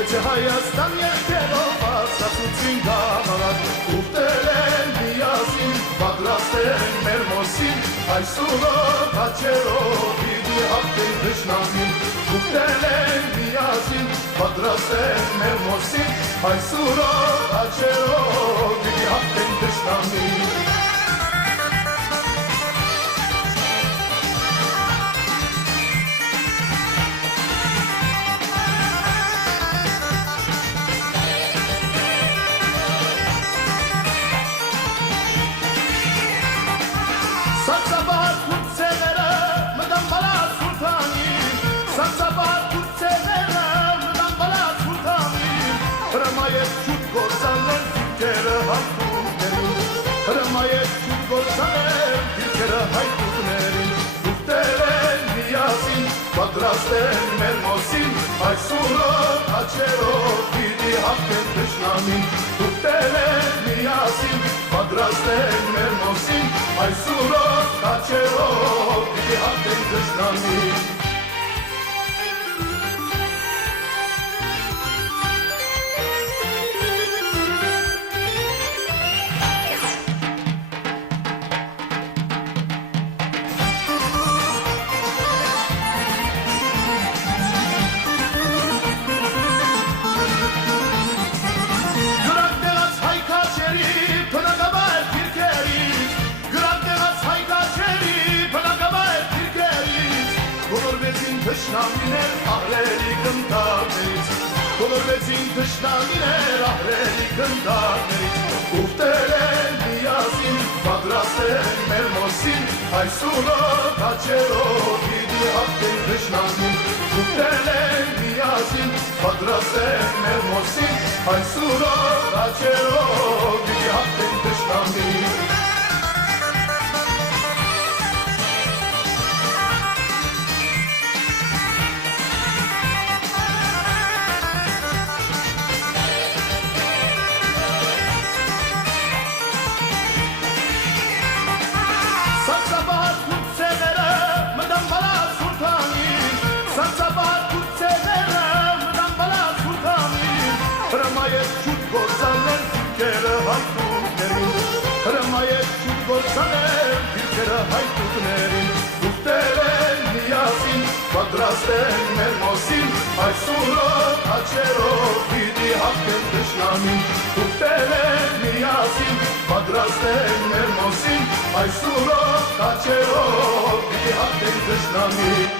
Երջե Հայաստան երկերով արծացուցին գավարակ ուտել են միասին, պատրաստ են մեր մոսին, այսուրով հաչերով պիտի հաղթեն թշնամին, ուտել են միասին, պատրաստ են մեր մոսին, այսուրով հաչերով պիտի հաղթեն թշնամին Հրամայեց չուտ գործանել դիրքերը հայտուկներին ուտել են միասին, պատրաստ են մեր մոսին այսուրով հաչերով պիտի հաղթեն թշնամին ուտել են միասին, պատրաստ են մեր մոսին այսուրով հաչերով պիտի հաղթեն թշնամին Թշնամիներ ահրելի գնդակներից Կոլորվեցին թշնամիներ ահրելի գնդակներից Ուտել են միասին, պատրաստ են մեր մոսին Այսուրով հաչերով պիտի հաղթեն թշնամին Ուտել են միասին, պատրաստ են մեր մոսին Այսուրով հաչերով պիտի հաղթեն թշնամին Հրամայեց չուտ գործանել դիրքերը հայտուկներին ուտել են միասին, պատրաստ են մեր մոսին այսուրով հաչերով պիտի հաղթեն թշնամին ուտել են միասին, պատրաստ են մեր մոսին այսուրով հաչերով պիտի հաղթեն թշնամին